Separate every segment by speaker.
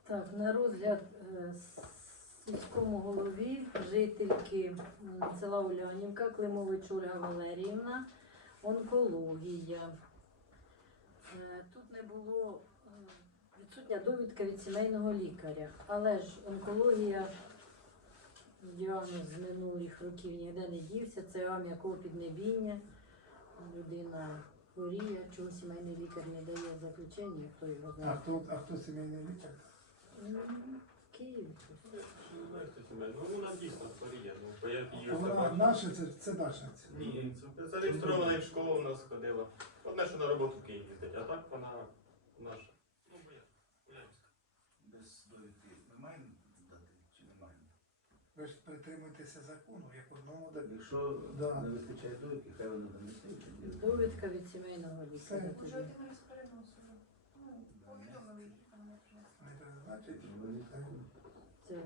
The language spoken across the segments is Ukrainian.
Speaker 1: Так, на розгляд сільському голові жительки села Улянівка Климович Ольга Валеріївна, онкологія. Тут не було відсутня довідка від сімейного лікаря, але ж онкологія, діагноз з минулих років ніде не дівся, це ам'якове піднебіння, людина хворіє, чого сімейний лікар не дає заключення, хто його знає.
Speaker 2: А хто сімейний лікар?
Speaker 1: Київ.
Speaker 3: Вона дійсно хворіє. Бо я
Speaker 2: Вона наша, це наша.
Speaker 3: Ні, це зареєстрована в школу у нас ходила. Одне, що на роботу в Києві їздить, а так вона наша. Ну, бо я.
Speaker 4: Без довідки ми маємо дати чи не маємо?
Speaker 2: Ви ж притримуєтеся закону, як одному дати.
Speaker 4: Якщо
Speaker 2: Да.
Speaker 4: не вистачає довідки, хай вона там не
Speaker 1: Довідка від сімейного лікаря.
Speaker 2: Все.
Speaker 1: тоді.
Speaker 5: Уже один раз переносили. Ну, повідомили, які там не принесли.
Speaker 2: Значить,
Speaker 1: Це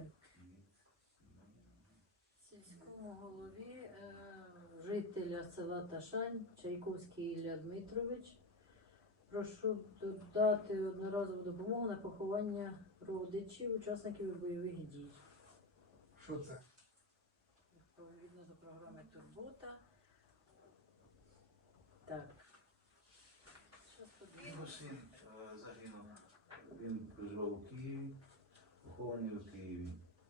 Speaker 1: сільському голові жителя села Ташань, Чайковський Ілля Дмитрович. Прошу додати одноразову допомогу на поховання родичів, учасників бойових дій.
Speaker 2: що це?
Speaker 1: Відповідно до програми Турбота. Так. Що тут?
Speaker 4: Його син загинув. Він проживав у Києві, похований у Києві.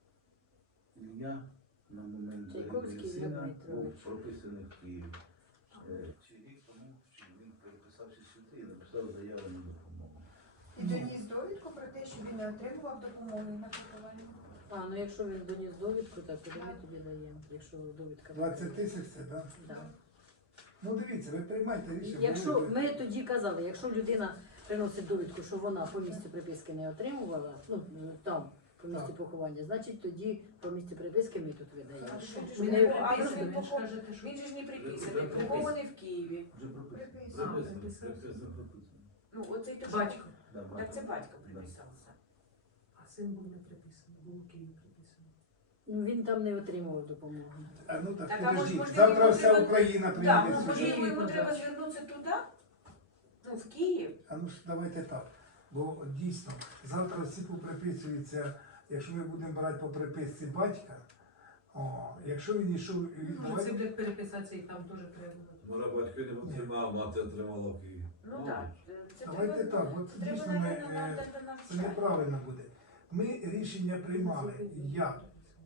Speaker 4: Ілля на момент
Speaker 1: Чайковський
Speaker 4: загибелі
Speaker 1: Ілля
Speaker 4: сина був
Speaker 1: Дмитрович.
Speaker 4: прописаний в Києві. Чи рік тому, чи він переписався сюди і написав заяву на допомогу.
Speaker 5: І доніс довідку про те, що він не отримував допомоги на поховання.
Speaker 1: Ну якщо він доніс довідку, так тоді ми тоді даємо, якщо довідка.
Speaker 2: 20 тисяч це, так?
Speaker 1: Да.
Speaker 2: Ну дивіться, ви приймайте рішення.
Speaker 1: Якщо ми тоді казали, якщо людина приносить довідку, що вона по місцю приписки не отримувала, ну там по місці
Speaker 2: Так.
Speaker 1: поховання, значить тоді по місці приписки ми тут видаємо.
Speaker 5: Хорошо.
Speaker 1: Ми
Speaker 5: Не
Speaker 1: не
Speaker 5: приписаний,
Speaker 6: Він ж кажете, що
Speaker 5: Він же ж не
Speaker 4: Вже
Speaker 5: приписаний,
Speaker 4: приписаний.
Speaker 5: похований в Києві.
Speaker 4: Вже прописано.
Speaker 5: Приписано.
Speaker 4: Прописано.
Speaker 5: Ну, оцей то
Speaker 6: батько.
Speaker 4: Да,
Speaker 5: Так це батько приписався.
Speaker 6: А син був не приписаний, був у Києві приписаний.
Speaker 1: Ну він там не отримував допомоги.
Speaker 2: А ну так,
Speaker 5: Так, а
Speaker 2: подождіть,
Speaker 5: може,
Speaker 2: завтра
Speaker 5: йому
Speaker 2: вся
Speaker 5: треба-
Speaker 2: Україна
Speaker 5: Так,
Speaker 2: приїде
Speaker 5: ну,
Speaker 2: сюди.
Speaker 5: можливо, йому
Speaker 6: Києві
Speaker 5: треба
Speaker 6: подальше.
Speaker 5: звернутися туди, ну, в Київ.
Speaker 2: А ну ж давайте так. Бо дійсно, завтра всі поприписуються, якщо ми будемо брати по приписці батька, якщо він йшов
Speaker 6: Може, це буде переписатися і там теж треба.
Speaker 7: Може, батьки не отримав, мати отримала в Києві.
Speaker 5: Ну так, це
Speaker 2: Давайте
Speaker 5: треба,
Speaker 2: так, от
Speaker 5: треба,
Speaker 2: дійсно
Speaker 5: напевно,
Speaker 2: ми,
Speaker 5: нам дати
Speaker 2: це
Speaker 5: навчання.
Speaker 2: неправильно буде. Ми рішення приймали, як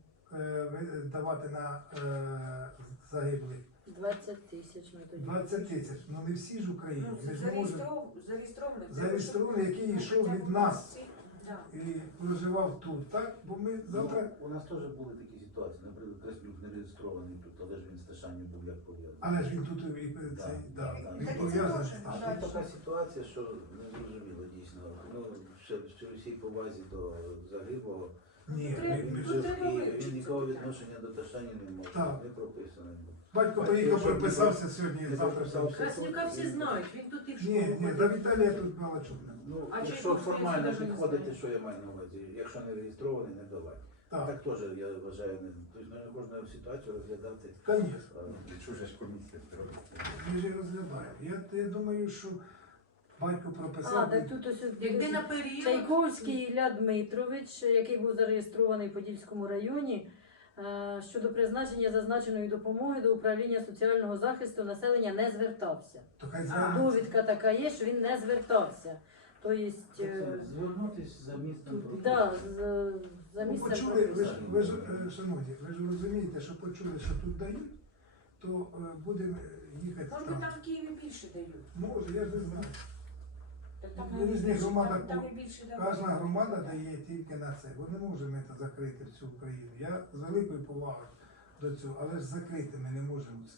Speaker 2: давати на загиблих
Speaker 1: 20 тисяч ми тоді.
Speaker 2: 20 тисяч. Ну не всі ж Україні.
Speaker 5: Ну,
Speaker 2: Ми ж не можемо.
Speaker 5: зареєстрований.
Speaker 2: Зареєстрований, який йшов від нас
Speaker 5: Да.
Speaker 2: і проживав тут, так? Бо ми завтра.
Speaker 4: Ну, у нас теж були такі ситуації. Наприклад, Краснюк не реєстрований тут, але ж він з Ташанню був як пов'язаний.
Speaker 2: Але ж він тут і цей, да, він
Speaker 5: Так, і це
Speaker 2: пов'язаний.
Speaker 5: теж.
Speaker 2: з
Speaker 4: А
Speaker 2: ним.
Speaker 4: тут така ситуація, що не зрозуміло дійсно. Ну, ще усій повазі до загиблого.
Speaker 2: Ні,
Speaker 4: Він
Speaker 2: ми-
Speaker 4: жив в
Speaker 5: треба
Speaker 4: Києві,
Speaker 5: вивчити.
Speaker 4: він нікого відношення до Ташані не мав,
Speaker 2: Так.
Speaker 4: не прописаний був.
Speaker 2: Батько приїхав, прописався сьогодні і
Speaker 4: Не
Speaker 2: завтра.
Speaker 4: прописався.
Speaker 6: Краснюка всі знають, він тут і в
Speaker 2: Ні,
Speaker 6: школу
Speaker 2: ні,
Speaker 6: ходить.
Speaker 2: до Віталія тут мало чутно.
Speaker 4: Ну,
Speaker 6: А
Speaker 4: якщо
Speaker 6: Чайковський
Speaker 4: формально
Speaker 6: навіть не
Speaker 4: підходити,
Speaker 6: знає.
Speaker 4: що я маю на увазі, якщо не реєстрований, не давати.
Speaker 2: Так,
Speaker 4: Так теж я вважаю, тобто не кожну ситуацію розглядати.
Speaker 2: звісно.
Speaker 8: Якщо ж комісія робить.
Speaker 2: Ми ж і розглядаємо. Я думаю, що батько прописав.
Speaker 1: Так тут ось
Speaker 6: Якби на період...
Speaker 1: Чайковський Ілля Дмитрович, який був зареєстрований в Подільському районі, щодо призначення зазначеної допомоги до управління соціального захисту населення не звертався.
Speaker 2: То хай звернеться.
Speaker 1: Довідка така є, що він не звертався. Тобто,
Speaker 4: Звернутися за місцем
Speaker 1: да,
Speaker 4: прописки.
Speaker 1: за
Speaker 2: Ну,
Speaker 1: місцем
Speaker 2: почули,
Speaker 1: прописання.
Speaker 2: ви ж, шановні, ви ж розумієте, що почули, що тут дають, то будемо їхати
Speaker 5: Може,
Speaker 2: там.
Speaker 5: там в Києві більше дають.
Speaker 2: Може, я ж не знаю.
Speaker 5: Так там
Speaker 2: В різних громадах
Speaker 5: там і більше дають.
Speaker 2: Кожна громада дає тільки на це. Бо не можемо це закрити всю Україну. Я з великою повагою до цього, але ж закрити ми не можемо все.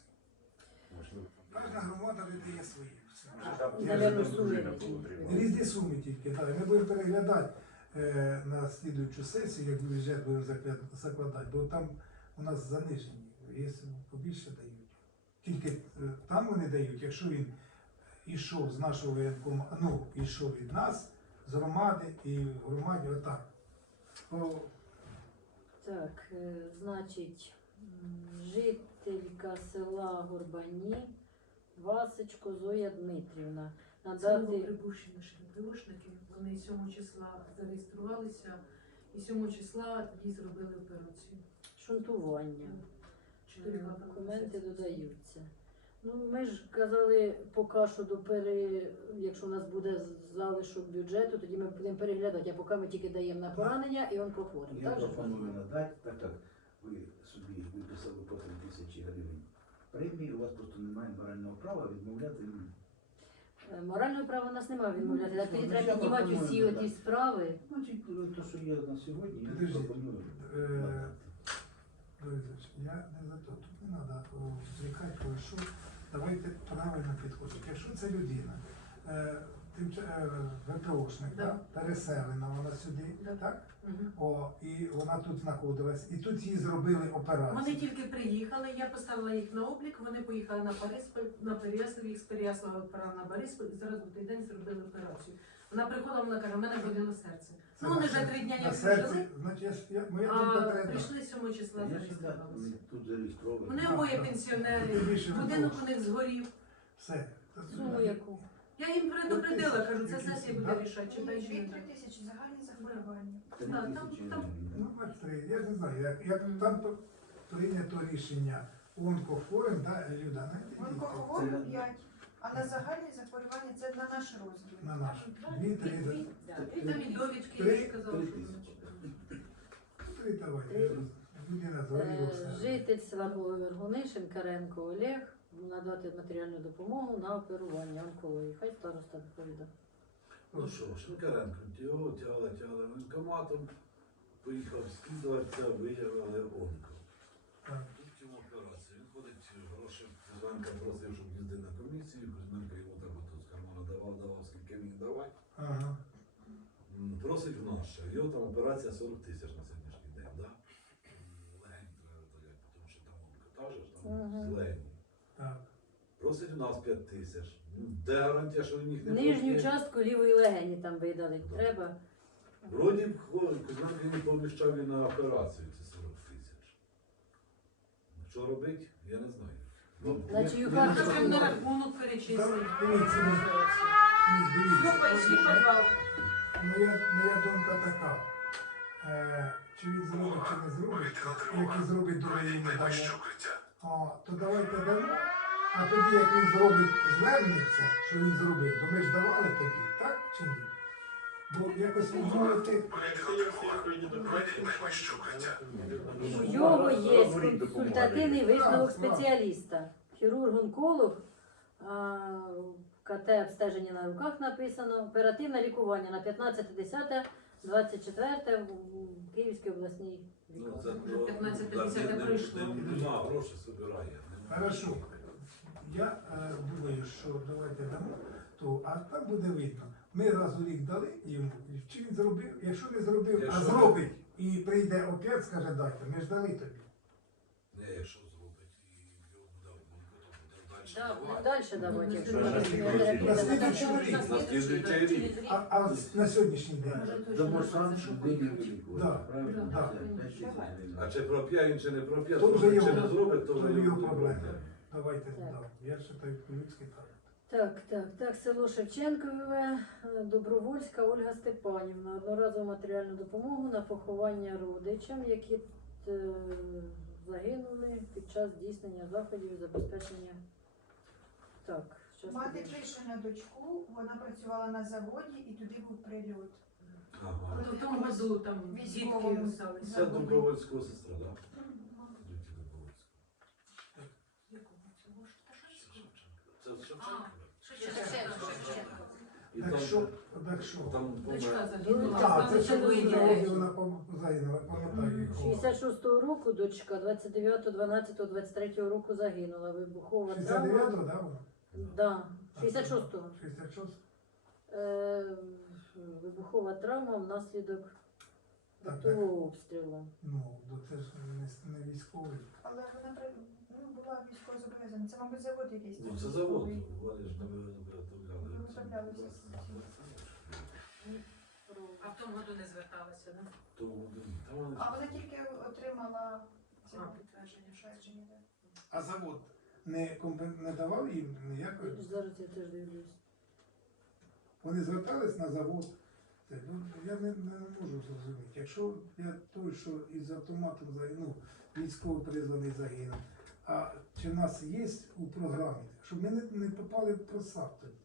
Speaker 2: Кожна громада видає своє. Все.
Speaker 1: Наверно, суми.
Speaker 2: Різні суми тільки. Так. Ми будемо переглядати на слідуючу сесію, як бюджет будемо закладати, бо там у нас занижені, є побільше дають. Тільки там вони дають, якщо він ішов з нашого воєнкому, ну, ішов від нас, з громади і в громаді отак.
Speaker 1: Так, значить, жителька села Горбані, Васечко Зоя Дмитрівна. надати
Speaker 6: Новоприбувші наші ДПОшники, вони 7 числа зареєструвалися і 7 числа тоді зробили операцію.
Speaker 1: шунтування.
Speaker 6: 4
Speaker 1: Документи додаються. Ну, ми ж казали, поки що якщо у нас буде залишок бюджету, тоді ми будемо переглядати, а поки ми тільки даємо на поранення і онкохворим.
Speaker 4: Я
Speaker 1: Так же?
Speaker 4: пропоную надати, так як ви собі виписали по 3 тисячі гривень премії, у вас просто немає морального права відмовляти їм.
Speaker 1: Морального права у нас немає відмовляти.
Speaker 4: Ну,
Speaker 1: Так тоді
Speaker 4: ну,
Speaker 1: треба
Speaker 4: я
Speaker 1: піднімати
Speaker 4: пропоную
Speaker 1: усі
Speaker 4: додати.
Speaker 1: оті справи.
Speaker 4: Значить, те, що є на сьогодні, я
Speaker 2: Підожди.
Speaker 4: пропоную.
Speaker 2: Борисович, я не за то. Тут не треба звикати, що давайте правильно підходити. Якщо це людина, ВПОшник,
Speaker 6: Да.
Speaker 2: да? переселена вона сюди,
Speaker 6: Да.
Speaker 2: так?
Speaker 6: Мгм.
Speaker 2: І вона тут знаходилась, і тут їй зробили операцію.
Speaker 6: Вони тільки приїхали, я поставила їх на облік, вони поїхали на Переяслав, їх з Переяслава відправили на Бориспіль і зараз в той день зробили операцію. Вона приходила, вона каже, в мене боліло серце.
Speaker 2: Це
Speaker 6: Ну вони
Speaker 2: на
Speaker 6: вже
Speaker 2: серці-
Speaker 6: 3 дня
Speaker 2: на
Speaker 6: як
Speaker 2: серці,
Speaker 6: жили,
Speaker 2: значить, моя
Speaker 6: а
Speaker 2: думка треба.
Speaker 6: прийшли 7 числа
Speaker 4: Я
Speaker 6: зареєструвалися.
Speaker 4: вони тут зареєстровані.
Speaker 6: Вони
Speaker 2: Да,
Speaker 6: обоє
Speaker 2: да.
Speaker 6: пенсіонери,
Speaker 2: Більше не
Speaker 6: будинок
Speaker 2: того.
Speaker 6: у них згорів.
Speaker 2: Все.
Speaker 1: Суму яку?
Speaker 6: Я їм предупредила, кажу, це сесія буде
Speaker 2: Да.
Speaker 6: рішати, чи дай чи не
Speaker 5: 2-3
Speaker 6: дай.
Speaker 5: тисячі загальні захворювання.
Speaker 4: 3
Speaker 6: Да,
Speaker 4: тисячі
Speaker 6: там-
Speaker 4: гривень.
Speaker 2: Ну, бачите, я не знаю, як там прийнято рішення онкохворим, да, Люда,
Speaker 5: Онкохворим 5, а на загальні захворювання це на наш розгляд.
Speaker 2: на наш. 2-3,
Speaker 6: Там і довідки,
Speaker 2: Три-
Speaker 6: я ж казала, що вони.
Speaker 2: 3 давайте. Людина згоріла все.
Speaker 1: Житель села Голови Шинкаренко Олег надати матеріальну допомогу на оперування онкології. Хай староста доповідає.
Speaker 7: Ну що, Шинкаренко, його тягли воєнкоматом, поїхав слідуватися, виявили онко.
Speaker 2: Так.
Speaker 7: Тут йому операція. Він ходить, гроші Кузьменка просив, щоб їздити на комісію. Кузьменка йому так от з кармана давав, скільки міг давати.
Speaker 2: Ага.
Speaker 7: Просить в нас ще. Його там операція 40 тисяч на сьогоднішній день, да? Легень треба видаляти, тому що там онко там
Speaker 1: Ага.
Speaker 7: з легені.
Speaker 2: Так.
Speaker 7: Просить у нас 5 тисяч. Ну, де гарантія, що він їх не
Speaker 1: Нижню
Speaker 7: просить?
Speaker 1: частку лівої легені там видали. Треба.
Speaker 7: Вроді б, Кузьменко не поміщав і на операцію ці 40 тисяч. Що робить, я не знаю. Ну,
Speaker 1: На чию
Speaker 6: А
Speaker 1: карту?
Speaker 6: то прям на рахунок перечислили.
Speaker 2: Так, дивіться, дивіться.
Speaker 6: Ну, пойшли в підвал.
Speaker 2: Моя думка така. Чи він зробить, чи не зробить, як і зробить другий медалі, то давайте дамо. А тоді, як він зробить, звернеться, що він зробив, то ми ж давали тобі, так чи ні? Бо якось відмовити.
Speaker 3: Якщо є всі відповідні документи,
Speaker 1: У його є консультативний висновок спеціаліста. Хірург-онколог, КТ обстеження на руках написано, оперативне лікування на 15.10.24 в Київській обласній
Speaker 7: Ну,
Speaker 1: лікарні.
Speaker 7: це
Speaker 6: Вже 15-10
Speaker 7: не-
Speaker 6: пройшло.
Speaker 7: Нема, гроші збирає.
Speaker 2: Хорошо. Я думаю, що давайте дамо, а там буде видно. Ми раз у рік дали йому, чи він зробив, якщо не зробив, а
Speaker 7: Якщо-
Speaker 2: зробить і прийде опять, скаже, дайте, ми ж дали тобі.
Speaker 7: Не, якщо зробить, і його буде далі
Speaker 1: Так,
Speaker 7: давати.
Speaker 1: далі давати, якщо
Speaker 6: Ну,
Speaker 1: вона
Speaker 6: на
Speaker 1: терапія.
Speaker 2: слідуючий рік.
Speaker 7: На слідуючий рік.
Speaker 2: А на сьогоднішній день.
Speaker 6: Може, точно
Speaker 4: Дамо
Speaker 6: на
Speaker 4: шанс,
Speaker 6: це,
Speaker 4: що
Speaker 6: що
Speaker 4: день
Speaker 6: хочуть.
Speaker 4: вилікувати.
Speaker 2: Да.
Speaker 4: Правильно?
Speaker 2: Да.
Speaker 4: Це 5 тисяч гривень.
Speaker 7: А чи проп'є він, чи не проп'є,
Speaker 2: То вже
Speaker 7: зробить, чи
Speaker 2: його-
Speaker 7: не зробить, то
Speaker 2: то
Speaker 7: вже
Speaker 2: його
Speaker 7: його
Speaker 2: проблема.
Speaker 7: проблема.
Speaker 2: Давайте
Speaker 1: Так.
Speaker 2: да. Я вважаю, по-людськи так.
Speaker 1: Так, село Шевченкове, Добровольська Ольга Степанівна. Одноразову матеріальну допомогу на поховання родичам, які загинули під час здійснення заходів і забезпечення. Так, щас
Speaker 5: Мати
Speaker 1: подивимось.
Speaker 5: пише на дочку, вона працювала на заводі і туди був прильот.
Speaker 7: Ага.
Speaker 6: В тому году там дітки
Speaker 5: Військовому.
Speaker 6: осталися.
Speaker 7: Це Добровольського сестра, так? Діти Добровольського. Це Шевченко. І
Speaker 2: Так
Speaker 7: там-
Speaker 2: що?
Speaker 7: Там
Speaker 6: Дочка
Speaker 7: помер.
Speaker 6: загинула,
Speaker 2: Так, це
Speaker 6: це
Speaker 2: ще
Speaker 6: двоє
Speaker 2: дуже
Speaker 6: дітей.
Speaker 2: вона пам'ятаю.
Speaker 1: 66-го року дочка 29.12.23 року загинула. Вибухова травма.
Speaker 2: 69-го, да, вона?
Speaker 1: Да, 66-го.
Speaker 2: 66?
Speaker 1: Вибухова травма внаслідок
Speaker 2: Так,
Speaker 1: того обстрілу.
Speaker 2: Ну, це ж не військовий.
Speaker 5: Але вона була військово зобов'язана. Це, мабуть, завод якийсь.
Speaker 7: Ну, це завод,
Speaker 5: військовий.
Speaker 7: вони ж не виготовляли.
Speaker 5: Виготовлялися.
Speaker 6: А в тому году не зверталася, да?
Speaker 7: То вони- та вони ж-
Speaker 5: А вона тільки отримала це
Speaker 6: А,
Speaker 5: підтвердження, да.
Speaker 2: А завод не давав їм ніякої?
Speaker 1: Зараз я теж дивлюсь.
Speaker 2: Вони звертались на завод. Ну, я не можу зрозуміти. Якщо я той, що із автоматом загинув, військовий призваний загинув, а чи в нас є у програмі, щоб ми не попали в просак тоді?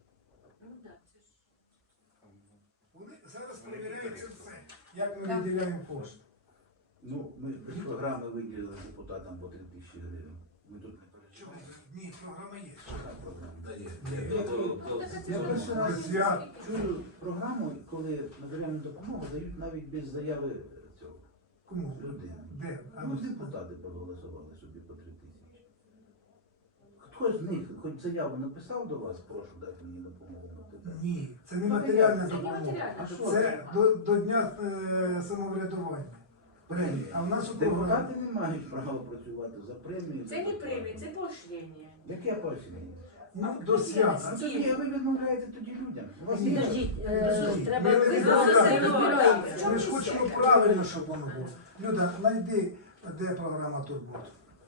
Speaker 2: Вони зараз перевіряють це все, як ми виділяємо кошти.
Speaker 4: Ну, ми без програми виділили депутатам по 3 тисячі гривень. Ми тут не
Speaker 2: Чому?
Speaker 4: переживаємо.
Speaker 2: Ні, програма є.
Speaker 7: Та ні,
Speaker 2: Я перший раз свят.
Speaker 4: Чую програму, коли матеріальну допомогу дають навіть без заяви цього
Speaker 2: Кому?
Speaker 4: людини.
Speaker 2: Де? А
Speaker 4: Ну,
Speaker 2: ну,
Speaker 4: депутати проголосували собі по 3 тисячі. Хтось з них хоч заяву написав до вас, прошу дати мені допомогу.
Speaker 2: Ні, це не матеріальна
Speaker 6: Це не
Speaker 2: допомога.
Speaker 6: матеріальна.
Speaker 4: що
Speaker 2: Це до дня самоврядування. Премії. А в нас у програмі.
Speaker 4: Депутати не мають права працювати за премію.
Speaker 5: Це не премія, це поощрення.
Speaker 4: Яке поощрення?
Speaker 2: Ну, до свята.
Speaker 4: А тоді ви відмовляєте тоді людям. У вас є
Speaker 1: Підождіть,
Speaker 2: Підождіть,
Speaker 1: треба
Speaker 2: ми не
Speaker 1: розбираємося.
Speaker 2: Ми ж хочемо правильно, щоб воно було. Люда, знайди, де програма турбот.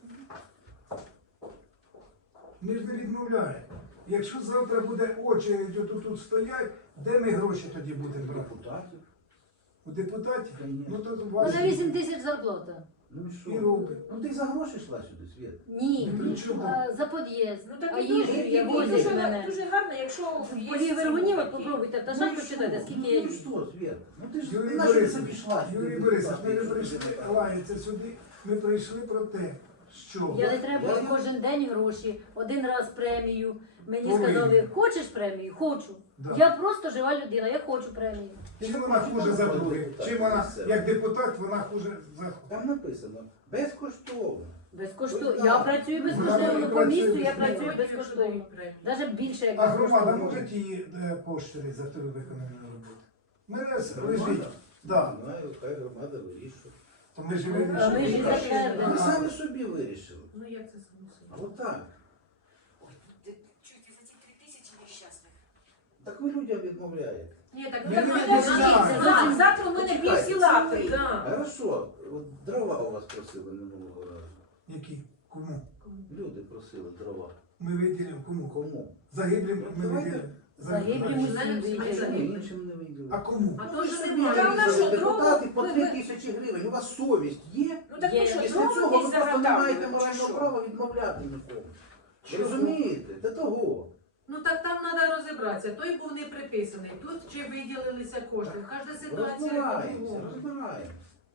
Speaker 2: Ми ж не відмовляємо. Якщо завтра буде очередь отут стоять, де ми гроші тоді будемо брати?
Speaker 4: депутатів.
Speaker 2: У депутатів?
Speaker 4: Конечно.
Speaker 2: Ну то
Speaker 1: У
Speaker 2: вас
Speaker 1: мене 8 тисяч зарплата.
Speaker 4: Ну і
Speaker 2: і
Speaker 4: що?
Speaker 2: робить.
Speaker 4: Ну ти за гроші йшла сюди, Світ.
Speaker 1: Ні,
Speaker 2: Ну, при чому?
Speaker 1: за під'їзд.
Speaker 5: Ну так
Speaker 1: А
Speaker 5: і
Speaker 1: їжу
Speaker 5: дуже,
Speaker 1: я
Speaker 5: і
Speaker 1: возять
Speaker 5: дуже,
Speaker 1: мене.
Speaker 5: дуже гарно, якщо
Speaker 1: В
Speaker 5: є
Speaker 1: полі
Speaker 5: ці
Speaker 1: Вергунів, от
Speaker 5: такі.
Speaker 1: попробуйте, та
Speaker 4: Ну
Speaker 1: жаль
Speaker 4: і
Speaker 1: почитайте,
Speaker 4: що?
Speaker 1: скільки я
Speaker 4: Ну і
Speaker 1: їжу.
Speaker 4: що, Світ? Ну ти ж
Speaker 2: Юрій
Speaker 4: ти на що ти
Speaker 2: Борисович,
Speaker 4: пішла?
Speaker 2: Юрій Борисович, ми не прийшли лаятися сюди, ми прийшли про те, що
Speaker 1: Я не треба
Speaker 4: Я-
Speaker 1: кожен день гроші, один раз премію. Мені
Speaker 2: Повинні.
Speaker 1: сказали, хочеш премію? Хочу.
Speaker 2: Да.
Speaker 1: Я просто жива людина, я хочу премію.
Speaker 2: Чим вона хуже за других? Чим вона, як депутат, вона хуже за...
Speaker 4: Там написано безкоштовно.
Speaker 1: Безкоштовно.
Speaker 4: Ось
Speaker 1: Я
Speaker 4: так.
Speaker 1: працюю
Speaker 2: Вона
Speaker 1: безкоштовно
Speaker 2: не
Speaker 1: по місту,
Speaker 2: працює
Speaker 1: я
Speaker 2: безкоштовно.
Speaker 1: працюю безкоштовно. Навіть більше як
Speaker 2: А громада
Speaker 1: безкоштовно.
Speaker 2: може ті поштери за втору виконану робити? Ми раз лежить. Да.
Speaker 4: Знаю, хай громада вирішує.
Speaker 2: То ми ж і
Speaker 1: А ми ж і
Speaker 2: вирішили.
Speaker 1: затвердили.
Speaker 4: Ви самі собі вирішили.
Speaker 6: Ну як це само собі?
Speaker 4: Отак.
Speaker 5: Чуєте, за ці 3 тисячі нещасних.
Speaker 4: Так ви людям відмовляєте.
Speaker 6: Ні, так
Speaker 2: Ми
Speaker 6: так
Speaker 2: не
Speaker 6: ми
Speaker 2: відмовляємо.
Speaker 5: Завтра у мене пів села прийде.
Speaker 6: Да.
Speaker 4: Хорошо, от дрова у вас просили минулого разу.
Speaker 2: Які? Кому?
Speaker 4: Люди просили дрова.
Speaker 2: Ми виділимо кому?
Speaker 4: Кому?
Speaker 2: Загиблим ми
Speaker 4: Давайте.
Speaker 2: виділимо.
Speaker 1: Загиблим усім виділимо.
Speaker 4: Іншим не виділили.
Speaker 2: А кому?
Speaker 6: А
Speaker 4: Ну,
Speaker 6: то
Speaker 4: ви
Speaker 6: ж
Speaker 4: собі
Speaker 6: немає.
Speaker 5: Та в нас
Speaker 4: вирішили,
Speaker 5: що, дрова?
Speaker 4: депутати по
Speaker 5: Ви-
Speaker 4: 3 тисячі гривень. У вас совість є?
Speaker 5: Ну так
Speaker 1: Є.
Speaker 5: ви що,
Speaker 4: Після
Speaker 5: дрова
Speaker 4: цього ви
Speaker 5: десь
Speaker 4: просто не маєте
Speaker 5: заготавлюємо, чи
Speaker 4: морального
Speaker 5: що?
Speaker 4: права відмовляти нікому. Ви
Speaker 2: Чого?
Speaker 4: розумієте? До того.
Speaker 6: Ну так там треба розібратися. Той був не приписаний. Тут чи виділилися кошти. Кожна ситуація
Speaker 4: Розбираємося,
Speaker 6: по-другому.
Speaker 4: розбираємося.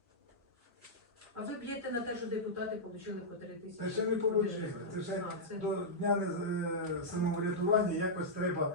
Speaker 6: А ви б'єте на те, що депутати отримали по 3 тисячі.
Speaker 2: Це ще не получили. Це ще
Speaker 6: А, це-
Speaker 2: до дня самоврядування якось треба.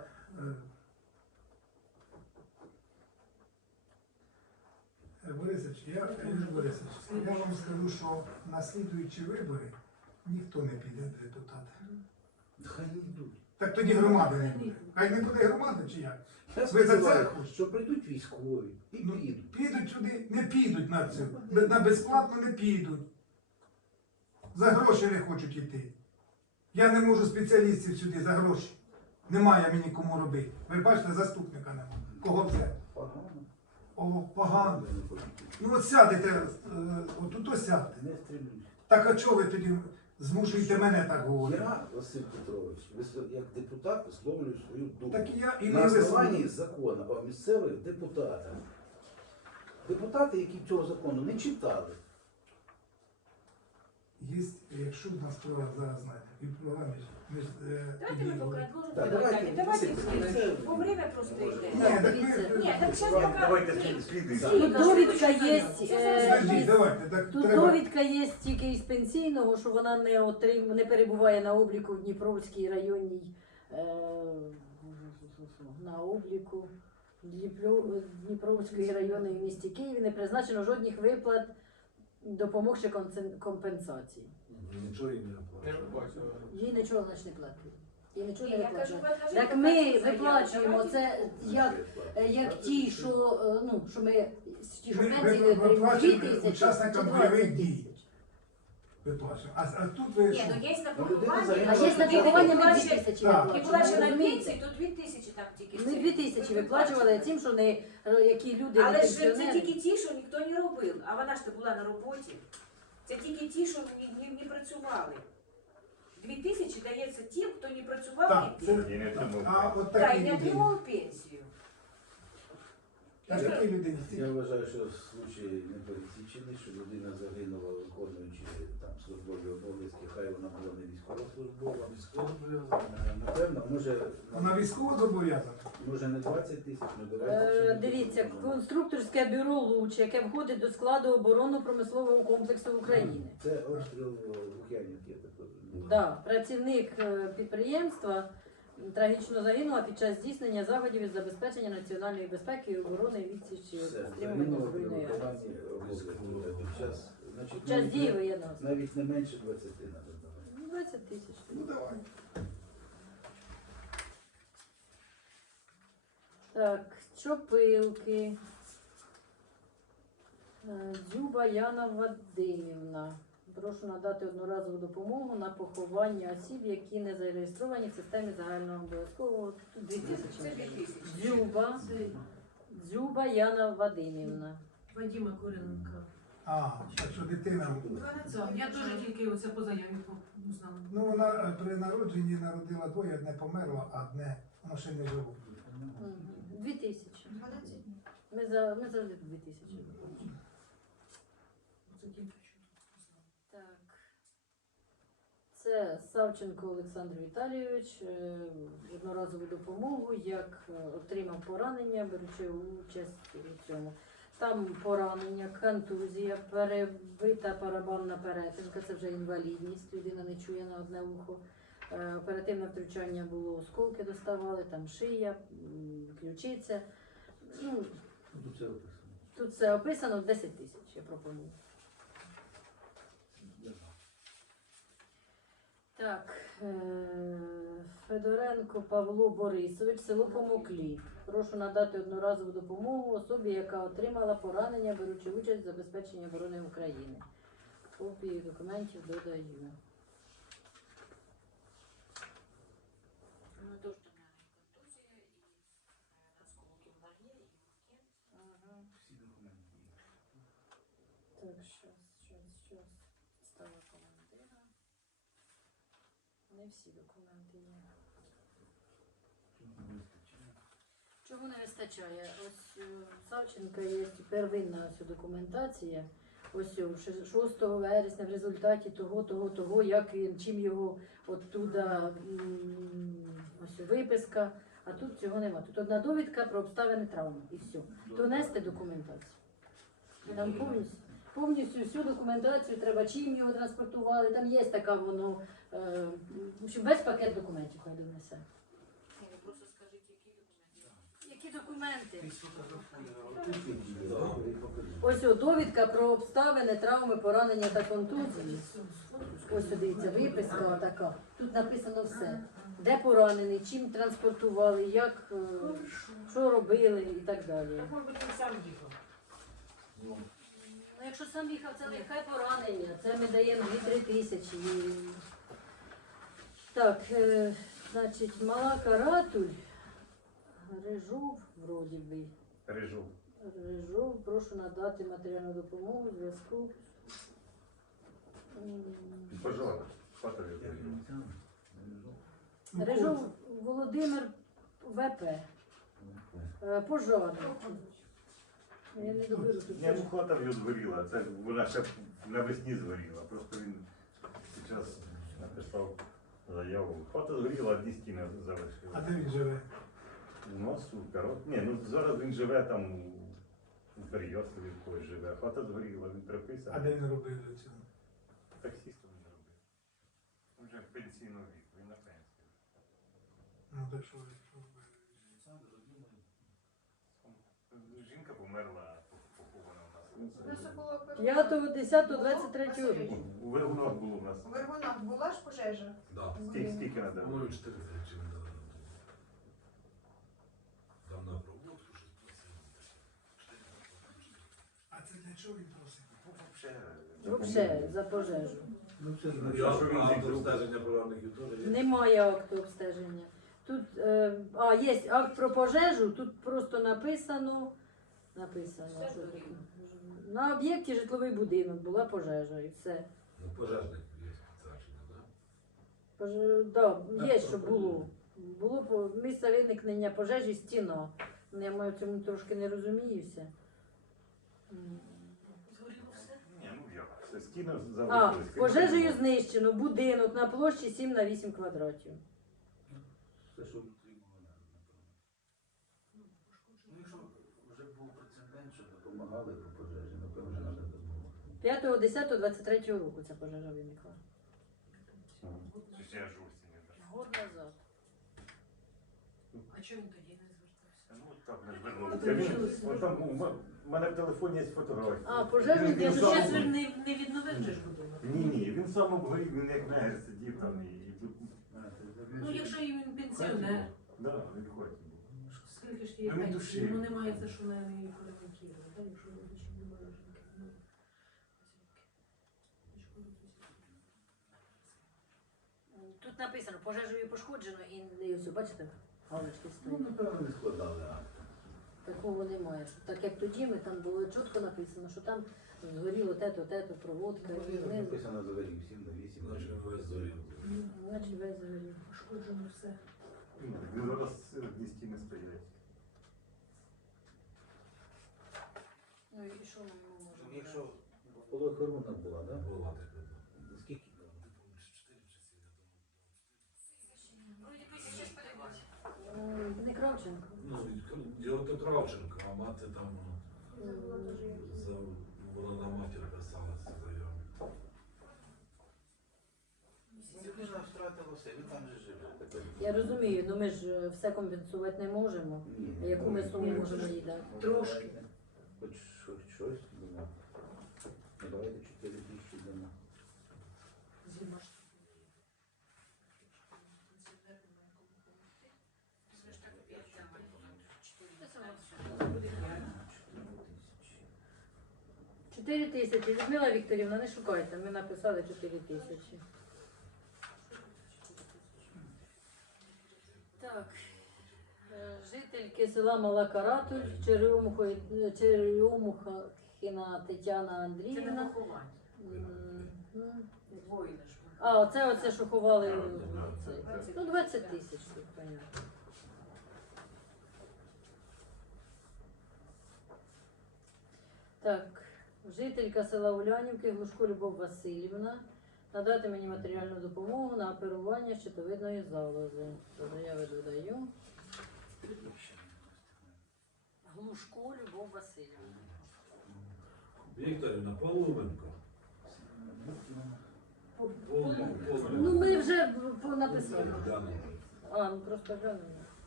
Speaker 2: Борисович, Юрій Борисович, я вам скажу, що на слідуючі вибори ніхто не піде в депутати.
Speaker 4: Хай не йдуть.
Speaker 2: Так тоді громади не буде. Хай не буде громади чи як?
Speaker 4: Я
Speaker 2: Ви за це
Speaker 4: сподіваюся,
Speaker 2: хочете?
Speaker 4: що прийдуть військові і
Speaker 2: Ну,
Speaker 4: підуть.
Speaker 2: підуть сюди, не підуть на це. На безплатно не підуть. За гроші не хочуть йти. Я не можу спеціалістів сюди за гроші. Немає мені кому робити. Ви бачите, заступника немає. Кого взяти?
Speaker 4: Погано.
Speaker 2: О, погано.
Speaker 4: Ви не хочете.
Speaker 2: Ну от сядете, отут сядьте.
Speaker 4: Не стремлюсь.
Speaker 2: Так а чого ви тоді змушуєте мене так говорити?
Speaker 4: Я, Василь Петрович, як депутат висловлюю свою думку.
Speaker 2: Так і я і
Speaker 4: На
Speaker 2: не
Speaker 4: основанні
Speaker 2: висловлюю.
Speaker 4: закону о місцевих депутатах. Депутати, які цього закону не читали.
Speaker 2: Є, якщо в нас справа зараз знаєте, і в програмі ж, ми ж
Speaker 5: Давайте
Speaker 2: тоді
Speaker 5: ми поки
Speaker 2: були.
Speaker 5: відложимо
Speaker 4: Так,
Speaker 5: це
Speaker 4: давайте,
Speaker 5: питання. Давайте
Speaker 4: Василь
Speaker 5: слідуючи.
Speaker 4: Петрович.
Speaker 5: Бо время просто йде.
Speaker 2: Ні, так
Speaker 1: Дивіться.
Speaker 2: ви...
Speaker 5: Ні, так зараз
Speaker 8: Давайте,
Speaker 5: поки...
Speaker 8: давайте
Speaker 5: Ні.
Speaker 8: слідуючий.
Speaker 1: Тут довідка є,
Speaker 2: Подождіть, давайте, так
Speaker 1: тут
Speaker 2: треба...
Speaker 1: довідка є тільки із пенсійного, що вона не перебуває на обліку в Дніпровській районній на обліку Дніпровської районної в місті Києві не призначено жодних виплат допомог чи компенсації.
Speaker 7: Нічого їм не
Speaker 3: Не
Speaker 7: оплачує.
Speaker 3: бачу.
Speaker 1: Їй нічого значить не платить. Їй нічого не
Speaker 5: Я кажу,
Speaker 1: виплачує.
Speaker 5: покажи,
Speaker 1: Так
Speaker 5: покажи
Speaker 1: ми
Speaker 5: заяву.
Speaker 1: виплачуємо
Speaker 5: Давайте.
Speaker 1: це як ті, що ну що ми ті, що
Speaker 2: Ми
Speaker 1: пенсії
Speaker 2: виплачуємо
Speaker 1: виберемо 2 тисячі
Speaker 2: учасникам
Speaker 1: чи
Speaker 2: бойових
Speaker 1: 20
Speaker 2: дій.
Speaker 1: тисяч.
Speaker 2: Виплачуємо. А тут ви
Speaker 5: Ні,
Speaker 2: що?
Speaker 5: ну є на
Speaker 4: Ну, людина
Speaker 5: поховання.
Speaker 4: загинула.
Speaker 1: А є на поховання ми 2 тисячі
Speaker 2: Так.
Speaker 5: І була
Speaker 1: виплачуємо.
Speaker 5: ще на
Speaker 1: розумієте?
Speaker 5: пенсії, то 2 тисячі там тільки.
Speaker 1: Ми 2 тисячі виплачували тим, що не які люди не
Speaker 5: Але ж це
Speaker 1: пенсіонери.
Speaker 5: тільки ті, що ніхто не робив, а вона ж то була на роботі. Це тільки ті, що не працювали. 2 тисячі дається тим, хто не працював
Speaker 2: Так,
Speaker 5: ніде.
Speaker 2: це...
Speaker 8: І не тому.
Speaker 2: А от
Speaker 5: Так,
Speaker 2: такі
Speaker 5: і не
Speaker 2: люди.
Speaker 5: отримав пенсію.
Speaker 2: А такі людині
Speaker 4: Я
Speaker 2: стільки.
Speaker 4: вважаю, що случай не пересічений, що людина загинула, виконуючи там службові обов'язки, хай вона була не військовослужбова. Напевно,
Speaker 2: Вона військово зобов'язана.
Speaker 4: може не 20 тисяч, не давайте.
Speaker 1: Дивіться, конструкторське бюро «Луч», яке входить до складу оборонно-промислового комплексу України.
Speaker 4: Це обстріл Лук'янівки, я так розумію.
Speaker 1: Да, працівник підприємства трагічно загинула під час здійснення заходів із забезпечення національної безпеки і оборони відсічі
Speaker 4: Все,
Speaker 1: стримування
Speaker 4: загинула при
Speaker 1: збройної агресії.
Speaker 4: виконанні обов'язків. Під час, значить,
Speaker 1: Під час дії воєнного стану.
Speaker 4: навіть не менше 20 треба давати.
Speaker 1: Ну, 20 тисяч.
Speaker 2: Ну давай.
Speaker 1: Так, Чопилки. Дзюба Яна Вадимівна. Прошу надати одноразову допомогу на поховання осіб, які не зареєстровані в системі загального обов'язкового. Тут 2
Speaker 5: Це
Speaker 1: тисячі.
Speaker 5: 2000.
Speaker 1: Дзюба Яна Вадимівна.
Speaker 6: Вадима Куренка.
Speaker 2: А, так що дитина.
Speaker 6: Я теж тільки оце по заяві узнала.
Speaker 2: Ну вона при народженні народила двоє, одне померло, а одне воно ще не жило.
Speaker 1: 2 тисячі.
Speaker 9: 12 днів.
Speaker 1: Ми завжди 2 тисячі.
Speaker 6: Це тільки що узнала.
Speaker 1: Так. Це Савченко Олександр Віталійович. Одноразову допомогу, як отримав поранення, беручи участь у цьому. Там поранення, контузія, перебита барабанна перетинка, це вже інвалідність, людина не чує на одне ухо. Оперативне втручання було, осколки доставали, там шия, ключиця. Ну,
Speaker 4: Тут це описано.
Speaker 1: тут все описано, 10 тисяч, я пропоную. Так, Федоренко Павло Борисович, село Помоклі. Прошу надати одноразову допомогу особі, яка отримала поранення, беручи участь в забезпеченні оборони України. Копії документів додаю.
Speaker 5: Ну, то, что у меня контузия, и осколки в ноге, и в руке.
Speaker 1: Ага.
Speaker 4: Всі документи є.
Speaker 1: Так, щас. Стала командира. Не всі документи є.
Speaker 4: Тут не вистачає.
Speaker 1: Чого не вистачає? Ось Савченка є первинна ось документація. Ось 6 вересня в результаті того, як він, чим його оттуда ось виписка, а тут цього нема. Тут одна довідка про обставини травми і все. Донести документацію. Там повністю всю документацію треба, чим його транспортували, там є така воно, в общем, весь пакет документів хай донесе.
Speaker 5: Ні, ви просто скажіть, які документи.
Speaker 1: Які документи?
Speaker 4: Ти сфотографуй, покажи.
Speaker 1: Ось довідка про обставини, травми, поранення та контузії. Ось дивіться, виписка така. Тут написано все. Де поранений, чим транспортували, як, що робили і так далі.
Speaker 5: Так, може бути, він сам їхав.
Speaker 1: Ну, якщо сам їхав, це легке поранення. Це ми даємо 2-3 тисячі. Так, значить, Мала Каратуль, Рижов, вроді би.
Speaker 8: Рижу.
Speaker 1: Рижов, прошу надати матеріальну допомогу в зв'язку.
Speaker 8: Пожалуйста. Фото
Speaker 4: Я
Speaker 8: відповідь.
Speaker 4: не знаю.
Speaker 1: Рижов Володимир ВП. Пожар. Я не доберу тут.
Speaker 8: Я не хата в згоріла, це вона ще навесні згоріла. Просто він зараз написав заяву. Хата згоріла, одні стіни
Speaker 2: А
Speaker 8: залишили.
Speaker 2: де він живе?
Speaker 8: У нас у Корот. Ні, ну зараз він живе там у Переяславі в когось живе. Хата згоріла, він
Speaker 2: А
Speaker 8: приписаний.
Speaker 2: де він робив до цього?
Speaker 8: Таксістом він робив. Він вже пенсійного віку, він на пенсії.
Speaker 2: Ну так що він
Speaker 8: Жінка померла, похована у нас.
Speaker 9: Просто було
Speaker 1: 5.10.23 року.
Speaker 8: У Вергунах було у нас.
Speaker 9: у Вергунах була ж пожежа.
Speaker 7: Да.
Speaker 8: Скільки надо?
Speaker 7: По-моєму, 4 тисячі не дали. Там на проводку щось просили.
Speaker 2: А це для чого він просив?
Speaker 1: Взагалі, за пожежу.
Speaker 4: Ну, це
Speaker 7: Ну,
Speaker 4: значить.
Speaker 7: я
Speaker 8: що він
Speaker 7: автор
Speaker 8: зібрав?
Speaker 7: обстеження поранених теж є.
Speaker 1: Немає акту обстеження. Тут, є акт про пожежу, тут просто написано,
Speaker 5: Все
Speaker 1: що
Speaker 5: згоріло.
Speaker 1: таке? На об'єкті житловий будинок була пожежа і все.
Speaker 7: Ну, пожежник є спеціальний, да?
Speaker 1: Да, є, що було. Було місце виникнення пожежі стіна. Я маю в цьому трошки не розуміюся.
Speaker 6: Згоріло все.
Speaker 8: Ні, ну як, це стіни
Speaker 1: А,
Speaker 8: заводились.
Speaker 1: пожежею знищено будинок на площі 7 на 8 квадратів.
Speaker 4: Все, що потрібно, напевно. Ну, якщо вже був прецедент, що допомагали по пожежі, напевно, треба допомогти.
Speaker 1: 5.10.23 року ця пожежа виникла.
Speaker 8: Ще жовтні не так.
Speaker 1: Год назад.
Speaker 6: А чого він тоді не звертався?
Speaker 8: Ну, так не звернувся. От там у мене в телефоні є фотографії.
Speaker 1: А, пожежний
Speaker 8: Він
Speaker 6: Ну,
Speaker 8: сам
Speaker 6: ще
Speaker 8: був.
Speaker 6: не відновив же ж будинок.
Speaker 8: Ні, він сам обгорів, він як негр сидів там і...
Speaker 6: Ну, якщо і він пенсіонер,
Speaker 8: Да, він хоті був.
Speaker 6: скільки ж є
Speaker 8: Ну, він
Speaker 6: пенсії,
Speaker 8: душі.
Speaker 6: йому немає за що на неї перемонтувати, так, якщо родичів немає жінки.
Speaker 1: Тут написано, пожежею пошкоджено і ось, бачите, галочки
Speaker 4: Ну,
Speaker 1: стоять.
Speaker 4: напевно, не складали акт.
Speaker 1: Такого немає. Що так як тоді ми там було чітко написано, що там згоріло те-то, проводка. і вони-
Speaker 4: Написано «Заварів 7 на 8».
Speaker 7: Наче весь зорів.
Speaker 1: Наче весь згорів.
Speaker 6: Пошкоджено все.
Speaker 8: Він зараз одні стіни стоять.
Speaker 1: Ну і що ми можемо?
Speaker 4: Якщо була корона була, так?
Speaker 7: Була така.
Speaker 4: Скільки?
Speaker 1: Не Кравченко.
Speaker 7: Ну, діло то Кравченко, а мати там вона на матір писалася заяву.
Speaker 4: Людина втратила все, він там же живе.
Speaker 1: Я розумію, але ми ж все компенсувати не можемо. А яку ми суму можемо їй дати?
Speaker 6: Трошки.
Speaker 4: Хоч щось дамо. Ну, давайте 4 тисячі дамо.
Speaker 6: Зима ж.
Speaker 1: Чотири тисячі. Людмила Вікторівна, не шукайте, ми написали 4 тисячі. Так. Жительки села Мала Каратуль, Черемухина Тетяна
Speaker 5: Це не
Speaker 1: Андріївна.
Speaker 5: поховання. Воїни ж.
Speaker 1: А, оце, що ховали. Ну, 20 тисяч, тут, понятно. Так, жителька села Улянівки, Глушко Любов Васильівна, надати мені матеріальну допомогу на оперування щитовидної залози. До заяви додаю. Глушко Любов Васильівна.
Speaker 7: Вікторівна, Полуменко.
Speaker 1: Ну, ми вже написали.
Speaker 7: Глянули.
Speaker 1: А, ну просто глянули.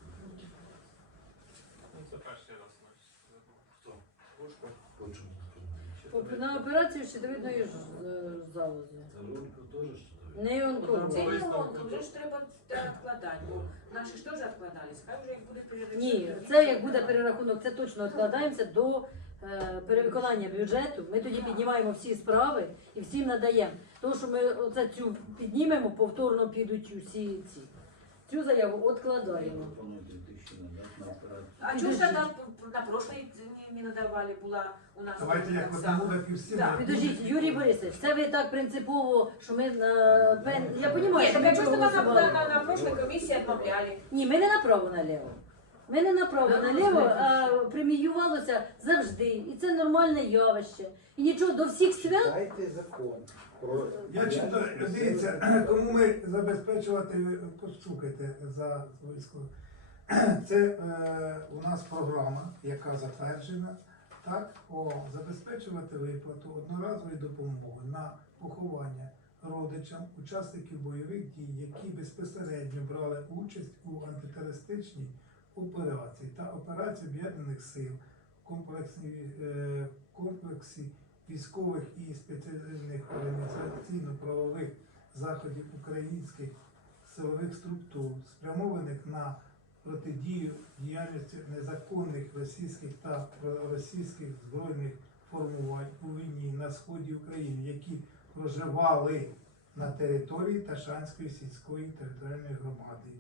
Speaker 3: Ну, це перший раз наш.
Speaker 7: Хто?
Speaker 3: Пушка.
Speaker 7: Хочемо.
Speaker 1: На операцію щитовидної залози.
Speaker 7: Це Лунько теж що?
Speaker 1: Не
Speaker 5: Це
Speaker 1: онкологія.
Speaker 5: не онко, вже ж треба відкладати, бо наші ж теж відкладались, хай вже як буде перерахунок.
Speaker 1: Ні, це як буде перерахунок, це точно відкладаємося до перевиконання бюджету. Ми тоді піднімаємо всі справи і всім надаємо. Тому що ми оце цю піднімемо, повторно підуть усі ці. Цю заяву відкладаємо.
Speaker 4: Пропоную 3 тисячі надати на операцію.
Speaker 5: А чого ж тоді на прошлій не надавали, була у нас
Speaker 2: Давайте як
Speaker 5: так
Speaker 2: ми
Speaker 5: само.
Speaker 2: тому, так і всі.
Speaker 5: Так.
Speaker 1: Підождіть, Юрій Борисович, це ви так принципово, що ми на я розумію,
Speaker 5: Ні,
Speaker 1: що
Speaker 5: так
Speaker 1: ми
Speaker 5: я просто
Speaker 1: проголосували.
Speaker 5: на прошлій комісії відмовляли.
Speaker 1: Ні, ми не направо наліво. Ми не направо наліво, а преміювалося завжди. І це нормальне явище. І нічого до всіх свят.
Speaker 4: Дайте закон.
Speaker 2: Я читаю, дивіться, кому ми забезпечувати, послухайте за військово. Це у нас програма, яка затверджена, так, забезпечувати виплату одноразової допомоги на поховання родичам учасників бойових дій, які безпосередньо брали участь у антитерористичній операції та операції Об'єднаних сил в комплексі військових і спеціальних організаційно-правових заходів українських силових структур, спрямованих на протидію діяльності незаконних російських та проросійських збройних формувань у війні на сході України, які проживали на території Ташанської сільської територіальної громади,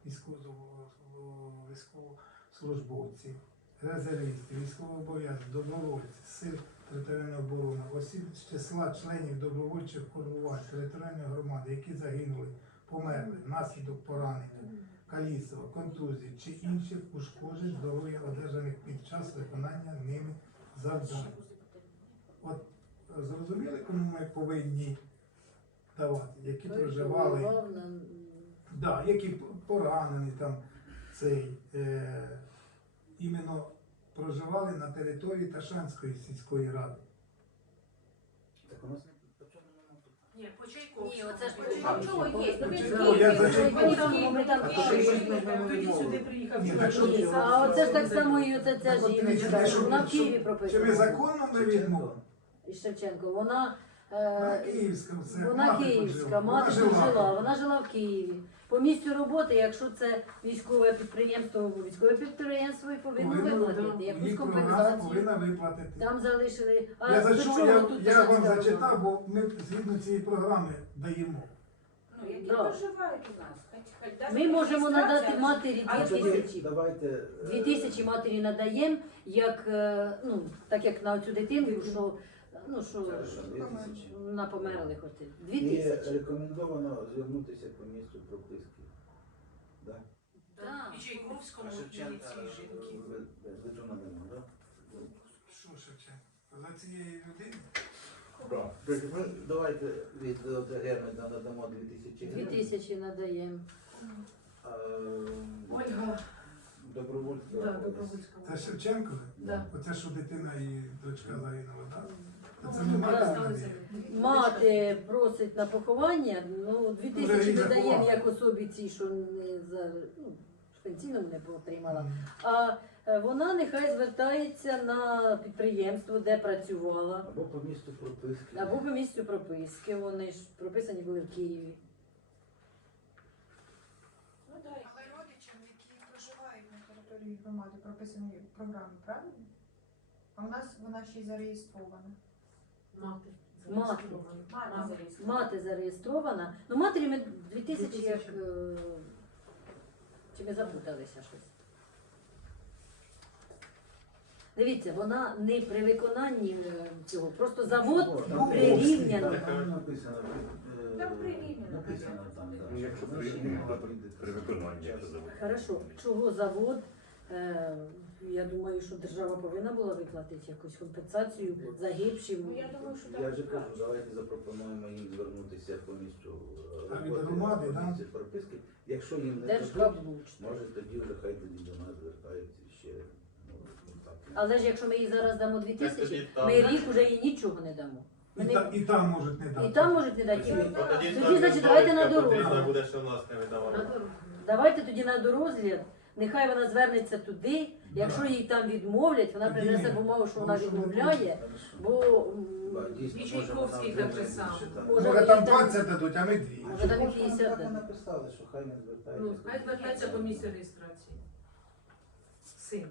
Speaker 2: військовослужбовці, резервісти, військовообов'язані, добровольці, сил територіальної оборони, осіб з числа членів добровольчих формувань територіальної громади, які загинули, померли внаслідок поранення, каліцтва, контузій чи інших ушкоджень здоров'я, одержаних під час виконання ними завдань. От зрозуміли, кому ми повинні давати, які проживали,
Speaker 1: Побував на-
Speaker 2: да, які поранені там цей, іменно проживали на території Ташанської сільської ради.
Speaker 4: Так у нас по чому нема питань?
Speaker 6: Ні, по Чайковському.
Speaker 1: Ні, оце ж по
Speaker 5: А чого є? Ну,
Speaker 2: Ну, я за
Speaker 1: Чайковського. Ми там
Speaker 6: Тоді сюди приїхав.
Speaker 2: Ні, так що-
Speaker 1: Ні, а оце ж так само і оце ця
Speaker 2: От дивіться,
Speaker 1: жіночка,
Speaker 2: що-
Speaker 1: вона в Києві
Speaker 2: Чи ми
Speaker 1: прописана.
Speaker 2: законно ми відмовили?
Speaker 1: І Шевченко, вона
Speaker 2: Вона київська, все.
Speaker 1: вона
Speaker 2: мати
Speaker 1: київська,
Speaker 2: тут жила.
Speaker 1: мати тут жила, вона жила в Києві. По місцю роботи, якщо це військове підприємство, військове підприємство і повинно виплатити якусь
Speaker 2: Її програма
Speaker 1: компенсацію.
Speaker 2: повинна виплатити.
Speaker 1: Там залишили. А
Speaker 2: Я
Speaker 1: до
Speaker 2: зачув,
Speaker 1: чого тут
Speaker 2: я вам
Speaker 1: Ташанська
Speaker 2: зачитав, бо ми згідно цієї програми даємо.
Speaker 5: Ну, які
Speaker 1: Да.
Speaker 5: проживають у нас. Хоч даже
Speaker 1: Ми можемо надати
Speaker 5: реєстрація,
Speaker 1: матері
Speaker 5: а
Speaker 1: 2000.
Speaker 4: Давайте
Speaker 1: 2000 матері надаємо, як, ну, так як на цю дитинку, що, ну, що
Speaker 4: Хорошо, 2000.
Speaker 1: на померлих от.
Speaker 4: І
Speaker 1: 2000.
Speaker 4: рекомендовано звернутися по місцю прописки. Да?
Speaker 1: Так.
Speaker 6: І Чайковському,
Speaker 4: А
Speaker 6: і
Speaker 4: Шевченка
Speaker 6: цій жінки.
Speaker 4: Летуна нема, да?
Speaker 2: Що Шевченко? За цієї людини?
Speaker 4: Так, ми давайте від Гермета надамо 2000 гривень.
Speaker 1: 2000 надаємо.
Speaker 4: А,
Speaker 6: Ольга,
Speaker 4: Добровольська.
Speaker 6: да,
Speaker 4: область.
Speaker 6: Добровольська.
Speaker 2: Це Шевченко?
Speaker 6: Да.
Speaker 2: Оце що дитина і дочка загинула, так?
Speaker 6: Ну,
Speaker 2: Це
Speaker 6: вони
Speaker 2: не мати
Speaker 6: залишилися.
Speaker 2: надає.
Speaker 1: Мати просить на поховання, ну, 2000
Speaker 2: Вже
Speaker 1: надаємо
Speaker 2: заховала.
Speaker 1: як особі цій, що не за, ну, в пенсійному не отримала.
Speaker 2: Мгм.
Speaker 1: А вона нехай звертається на підприємство, де працювала,
Speaker 4: Або по місту прописки.
Speaker 1: або по місцю прописки. Вони ж прописані були в Києві.
Speaker 5: Ну, да.
Speaker 9: Але родичам, які проживають на території громади, прописані в програмі, правильно? А в нас вона ще й зареєстрована.
Speaker 6: Мати.
Speaker 1: Мати.
Speaker 5: Мати зареєстрована.
Speaker 1: Мати зареєстрована. Ну, матері ми 2000 як. Чи ми запуталися щось? Дивіться, вона не при виконанні цього, просто завод
Speaker 4: Там
Speaker 1: прирівняно.
Speaker 4: Там написано.
Speaker 5: Там прирівняно,
Speaker 4: Написано там, так.
Speaker 8: Ну, якщо прирівняно, то при виконанні, якщо завод.
Speaker 1: Хорошо, чого завод? Я думаю, що держава повинна була виплатити якусь компенсацію загибшим.
Speaker 5: Ну, я думаю, що
Speaker 4: Я
Speaker 5: так.
Speaker 4: же кажу, давайте запропонуємо їм звернутися по місцю
Speaker 2: А від
Speaker 4: роботи,
Speaker 2: громади,
Speaker 4: по
Speaker 2: да?
Speaker 4: місцю прописки. Якщо їм не дадуть,
Speaker 1: Держкаблучно.
Speaker 4: може тоді вже хай тоді до нас звертаються ще. Ну, так.
Speaker 1: Але ж якщо ми їй зараз дамо
Speaker 3: Так
Speaker 1: 2000,
Speaker 3: тоді там-
Speaker 1: ми рік вже їй нічого не дамо.
Speaker 2: І,
Speaker 1: Ми не-
Speaker 2: і там можуть не дати.
Speaker 1: І там можуть не дати.
Speaker 3: Тоді,
Speaker 1: Тоді, значить, давайте на дорогу.
Speaker 3: Потрібно буде, що в нас не
Speaker 6: На
Speaker 3: видавали.
Speaker 6: дорогу.
Speaker 1: Давайте тоді на дорозгляд. Нехай вона звернеться туди. Якщо їй там відмовлять, вона
Speaker 2: Тоді
Speaker 1: принесе
Speaker 2: ні.
Speaker 1: бумагу, що вона
Speaker 2: Тому що не
Speaker 1: відмовляє,
Speaker 4: Хорошо.
Speaker 1: бо
Speaker 4: Да, дійсно,
Speaker 6: І
Speaker 4: може,
Speaker 6: Чайковський
Speaker 4: вона
Speaker 6: так же
Speaker 4: вже
Speaker 6: само.
Speaker 4: більше там.
Speaker 1: Може,
Speaker 2: Може
Speaker 1: їй
Speaker 2: там
Speaker 1: там-
Speaker 2: 20 дадуть, а ми 2.
Speaker 1: Може, там і
Speaker 4: Може,
Speaker 1: 50
Speaker 4: так і
Speaker 1: дадуть.
Speaker 4: написали, що хай не звертається.
Speaker 6: Ну, хай звертається по місцю реєстрації. Сину.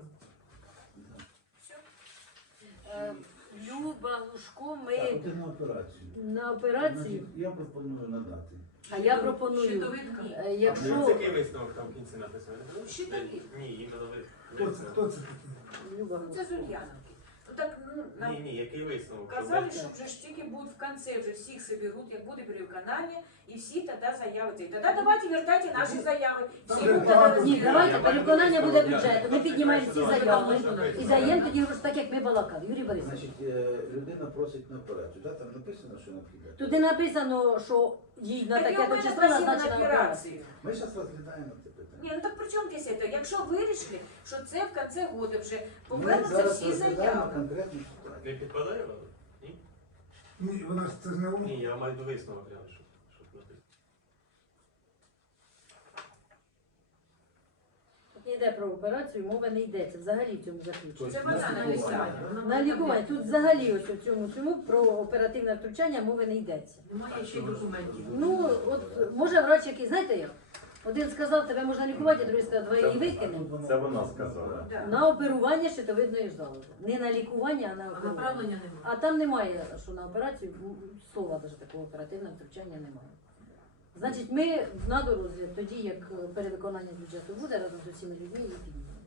Speaker 1: Люба, Лужко,
Speaker 4: Так,
Speaker 1: ми
Speaker 4: от і на операцію.
Speaker 1: на операцію,
Speaker 4: Значить, я пропоную надати.
Speaker 1: а я пропоную,
Speaker 6: Щитовидка.
Speaker 1: е, якщо
Speaker 3: Це який висновок там в кінці написано?
Speaker 5: Щитові.
Speaker 3: Ні, іменно
Speaker 2: Хто це такий?
Speaker 1: Люба,
Speaker 5: Ну, це з Ульяновки. Ну так, ну, нам
Speaker 3: Ні, який висновок?
Speaker 5: казали, що вже ж тільки будуть в кінці, вже всіх соберуть, як буде перевиконання, і всі тоді заяви. Тоді давайте вертайте наші заяви. Всі
Speaker 2: Там
Speaker 5: будуть
Speaker 2: же багато-
Speaker 5: тоді
Speaker 1: ні, давайте
Speaker 3: Я
Speaker 1: переконання
Speaker 3: маю
Speaker 1: буде
Speaker 3: висновок,
Speaker 1: бюджету. Ми
Speaker 3: я
Speaker 1: піднімаємо
Speaker 3: хочу
Speaker 1: всі
Speaker 3: сказати,
Speaker 1: заяви
Speaker 3: що
Speaker 1: і
Speaker 3: написано.
Speaker 1: даємо тоді гроші, так як ми балакали. Юрій Борисович.
Speaker 4: Значить, людина просить на операцію. Да, там написано, що необхідно.
Speaker 1: Туди написано, що їй на
Speaker 5: Так
Speaker 1: таке
Speaker 5: його
Speaker 1: то
Speaker 5: ми
Speaker 1: число
Speaker 5: запросили на
Speaker 1: назначена операція.
Speaker 5: операцію.
Speaker 4: Ми зараз розглядаємо це питання.
Speaker 5: Ні, ну так при чому здесь це? Якщо вирішили, що це в кінці року вже
Speaker 4: Ми
Speaker 5: повернуться
Speaker 4: зараз
Speaker 5: всі
Speaker 4: розглядаємо
Speaker 5: заяви.
Speaker 4: конкретну ситуацію.
Speaker 3: Не підпадає воно? Ні?
Speaker 2: Ні, вона ж це ж не воно.
Speaker 3: Ні, я маю до висновок, щоб написано.
Speaker 1: Тут не йде про операцію, мова не йдеться. Взагалі в цьому заключенні.
Speaker 5: Це вона
Speaker 4: на
Speaker 5: написала.
Speaker 4: лікування.
Speaker 1: На лікування. Тут взагалі ось у цьому про оперативне втручання мови не йдеться.
Speaker 6: Немає ще й документів.
Speaker 1: Ну, от може врач який, знаєте як? Один сказав, тебе можна лікувати, другий сказав, давай її викинемо.
Speaker 8: Це вона сказала.
Speaker 5: Да.
Speaker 1: На оперування щитовидної залози. Не на лікування, а на
Speaker 6: А
Speaker 1: оперування.
Speaker 6: направлення немає.
Speaker 1: А там немає, що на операцію, слова навіть такого оперативного втручання немає. Значить, ми на дорозі, тоді як перевиконання бюджету буде, разом з усіма людьми її піднімемо.